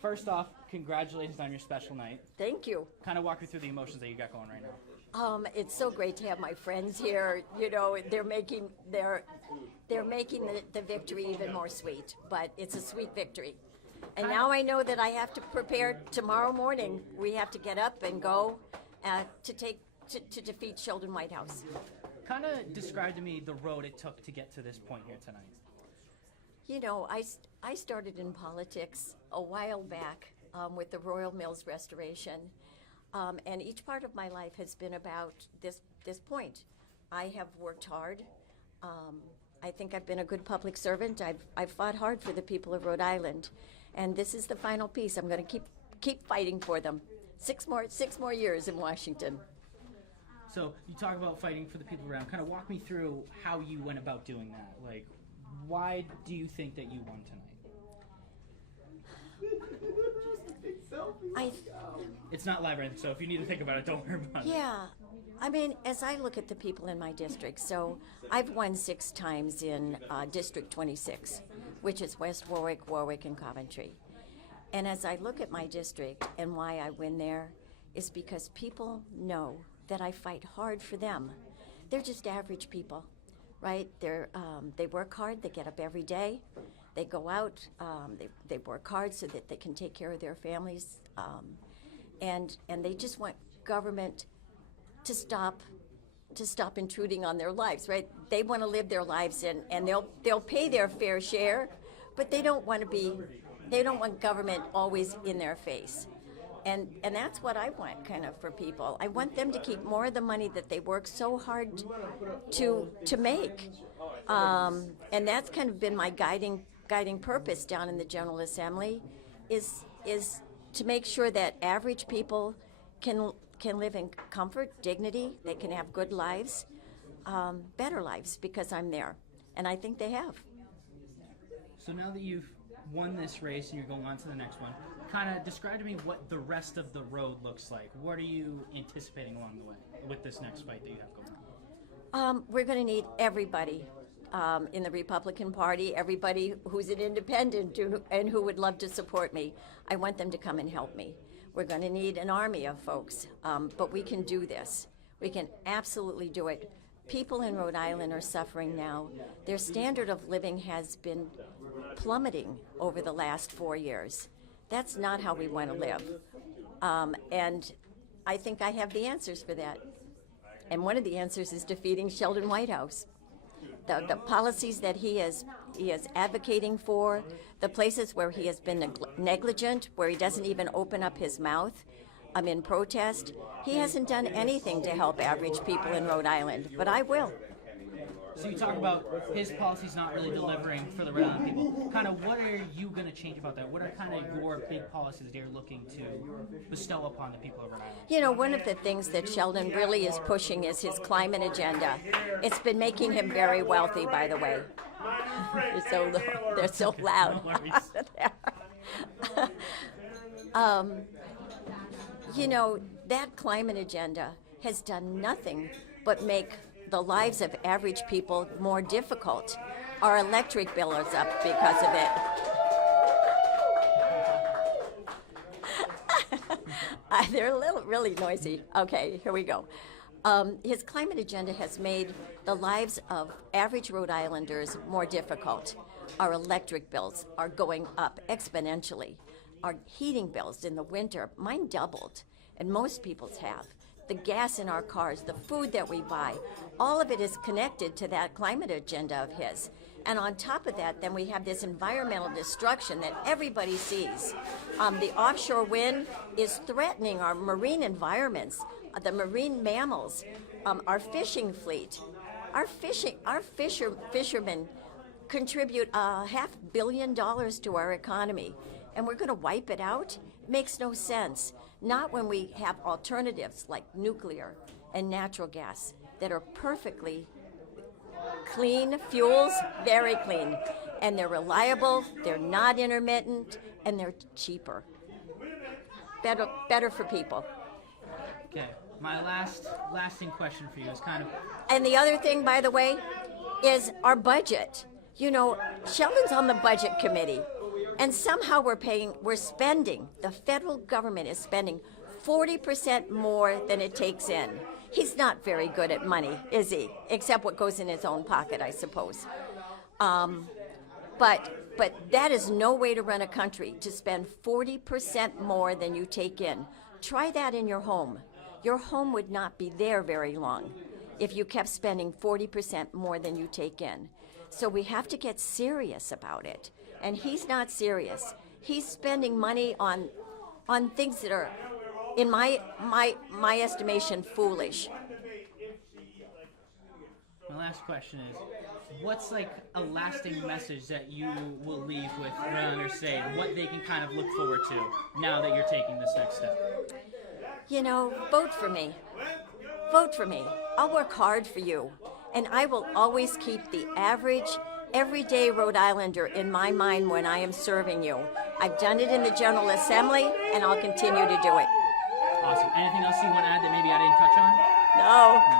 First off, congratulations on your special night. Thank you. Kind of walk me through the emotions that you got going right now. It's so great to have my friends here. You know, they're making the victory even more sweet, but it's a sweet victory. And now I know that I have to prepare tomorrow morning. We have to get up and go to defeat Sheldon Whitehouse. Kind of describe to me the road it took to get to this point here tonight. You know, I started in politics a while back with the Royal Mills Restoration, and each part of my life has been about this point. I have worked hard. I think I've been a good public servant. I've fought hard for the people of Rhode Island, and this is the final piece. I'm going to keep fighting for them. Six more years in Washington. So you talk about fighting for the people around. Kind of walk me through how you went about doing that. Like, why do you think that you won tonight? It's not live, right? So if you need to think about it, don't worry about it. Yeah. I mean, as I look at the people in my district, so I've won 6 times in District 26, which is West Warwick, Warwick, and Coventry. And as I look at my district and why I win there is because people know that I fight hard for them. They're just average people, right? They work hard, they get up every day, they go out, they work hard so that they can take care of their families, and they just want government to stop intruding on their lives, right? They want to live their lives and they'll pay their fair share, but they don't want government always in their face. And that's what I want kind of for people. I want them to keep more of the money that they work so hard to make. And that's kind of been my guiding purpose down in the General Assembly is to make sure that average people can live in comfort, dignity, they can have good lives, better lives, because I'm there. And I think they have. So now that you've won this race and you're going on to the next one, kind of describe to me what the rest of the road looks like. What are you anticipating along the way with this next fight that you have going on? We're going to need everybody in the Republican Party, everybody who's an independent and who would love to support me. I want them to come and help me. We're going to need an army of folks, but we can do this. We can absolutely do it. People in Rhode Island are suffering now. Their standard of living has been plummeting over the last 4 years. That's not how we want to live. And I think I have the answers for that. And one of the answers is defeating Sheldon Whitehouse. The policies that he is advocating for, the places where he has been negligent, where he doesn't even open up his mouth in protest, he hasn't done anything to help average people in Rhode Island, but I will. So you talk about his policies not really delivering for the Rhode Island people. Kind of what are you going to change about that? What are kind of your big policies that you're looking to bestow upon the people of Rhode Island? You know, one of the things that Sheldon really is pushing is his climate agenda. It's been making him very wealthy, by the way. They're so loud. You know, that climate agenda has done nothing but make the lives of average people more difficult. Our electric bill is up because of it. They're a little really noisy. Okay, here we go. His climate agenda has made the lives of average Rhode Islanders more difficult. Our electric bills are going up exponentially. Our heating bills in the winter, mine doubled, and most people's have. The gas in our cars, the food that we buy, all of it is connected to that climate agenda of his. And on top of that, then we have this environmental destruction that everybody sees. The offshore wind is threatening our marine environments, the marine mammals, our fishing fleet. Our fishermen contribute $500 million to our economy, and we're going to wipe it out? It makes no sense. Not when we have alternatives like nuclear and natural gas that are perfectly clean fuels, very clean, and they're reliable, they're not intermittent, and they're cheaper. Better for people. Okay, my lasting question for you is kind of... And the other thing, by the way, is our budget. You know, Sheldon's on the budget committee, And somehow we're spending, the federal government is spending 40% more than it takes in. He's not very good at money, is he? Except what goes in his own pocket, I suppose. But that is no way to run a country, to spend 40% more than you take in. Try that in your home. Your home would not be there very long if you kept spending 40% more than you take in. So we have to get serious about it. And he's not serious. He's spending money on things that are, in my estimation, foolish. My last question is, what's like a lasting message that you will leave with Rhode Islanders today, and what they can kind of look forward to now that you're taking this next step? You know, vote for me. Vote for me. I'll work hard for you. And I will always keep the average, everyday Rhode Islander in my mind when I am serving you. I've done it in the General Assembly, and I'll continue to do it. Awesome. Anything else you want to add that maybe I didn't touch on? No.